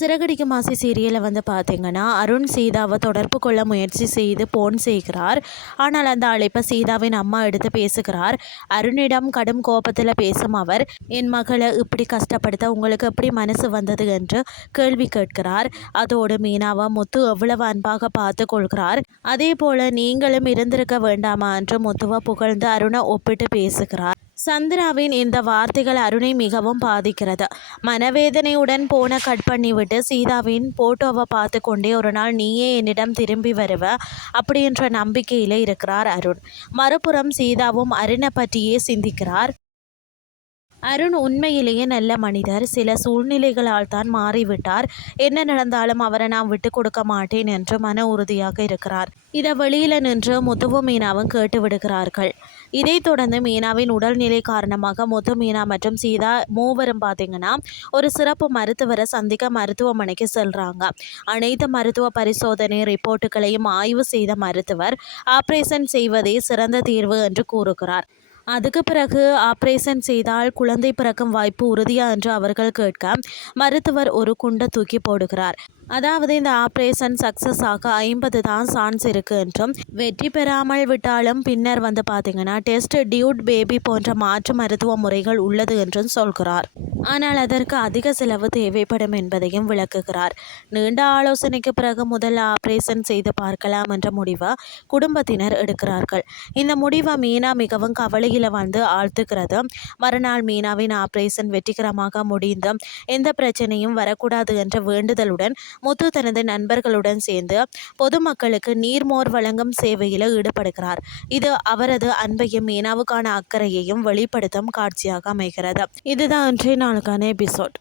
சிறகடிக்கும் ஆசை சீரியலில் வந்து பார்த்தீங்கன்னா, அருண் சீதாவை தொடர்பு கொள்ள முயற்சி செய்து போன் செய்கிறார். ஆனால் அந்த அழைப்பை சீதாவின் அம்மா எடுத்து பேசுகிறார். அருணிடம் கடும் கோபத்தில் பேசும் அவர், என் மகளை இப்படி கஷ்டப்படுத்த உங்களுக்கு எப்படி மனசு வந்தது என்று கேள்வி கேட்கிறார். அதோடு மீனாவை முத்து எவ்வளவு அன்பாக பார்த்து கொள்கிறார். அதே போல நீங்களும் இருந்திருக்க வேண்டாமா என்று முத்துவை புகழ்ந்து அருணை ஒப்பிட்டு பேசுகிறார். சந்திராவின் இந்த வார்த்தைகள் அருணை மிகவும் பாதிக்கிறது. மனவேதனையுடன் போனை கட் பண்ணிவிட்டு சீதாவின் போட்டோவை பார்த்து கொண்டே ஒரு நாள் நீயே என்னிடம் திரும்பி வருவ அப்படின்ற நம்பிக்கையில் இருக்கிறார் அருண். மறுபுறம் சீதாவும் அருணை பற்றியே சிந்திக்கிறார். அருண் உண்மையிலேயே நல்ல மனிதர். சில சூழ்நிலைகளால் தான் மாறிவிட்டார். என்ன நடந்தாலும் அவரை நான் விட்டு கொடுக்க மாட்டேன் என்று மன உறுதியாக இருக்கிறார். இதை வெளியில் நின்று முத்துவும் மீனாவும் கேட்டு விடுகிறார்கள். இதைத் தொடர்ந்து மீனாவின் உடல்நிலை காரணமாக முத்து, மீனா மற்றும் சீதா மூவரும் பார்த்தீங்கன்னா ஒரு சிறப்பு மருத்துவரை சந்திக்க மருத்துவமனைக்கு செல்றாங்க. அனைத்து மருத்துவ பரிசோதனை ரிப்போர்ட்டுகளையும் ஆய்வு செய்த மருத்துவர் ஆப்ரேஷன் செய்வதே சிறந்த தீர்வு என்று கூறுகிறார். அதுக்கு பிறகு ஆப்ரேஷன் செய்தால் குழந்தை பிறக்கும் வாய்ப்பு உறுதியா என்று அவர்கள் கேட்க மருத்துவர் ஒரு குண்டை தூக்கி போடுகிறார். அதாவது இந்த ஆப்ரேஷன் சக்ஸஸ் ஆக 50 தான் சான்ஸ் இருக்கு என்றும், வெற்றி பெறாமல் விட்டாலும் பின்னர் வந்து பார்த்தீங்கன்னா டெஸ்ட் டியூட் பேபி போன்ற மாற்று மருத்துவ முறைகள் உள்ளது என்றும் சொல்கிறார். ஆனால் அதற்கு அதிக செலவு தேவைப்படும் என்பதையும் விளக்குகிறார். நீண்ட ஆலோசனைக்கு பிறகு முதல் ஆப்ரேஷன் செய்து பார்க்கலாம் என்ற முடிவை குடும்பத்தினர் எடுக்கிறார்கள். இந்த முடிவை மீனா மிகவும் கவலையில் வந்து ஆழ்த்துகிறது. மறுநாள் மீனாவின் ஆப்ரேஷன் வெற்றிகரமாக முடிந்து எந்த பிரச்சனையும் வரக்கூடாது என்ற வேண்டுதலுடன் முத்து தனது நண்பர்களுடன் சேர்ந்து பொதுமக்களுக்கு நீர்மோர் வழங்கும் சேவையில் ஈடுபடுகிறார். இது அவரது அன்பையும் மீனாவுக்கான அக்கறையையும் வெளிப்படுத்தும் காட்சியாக அமைகிறது. இதுதான் இன்றைய நாளுக்கான எபிசோட்.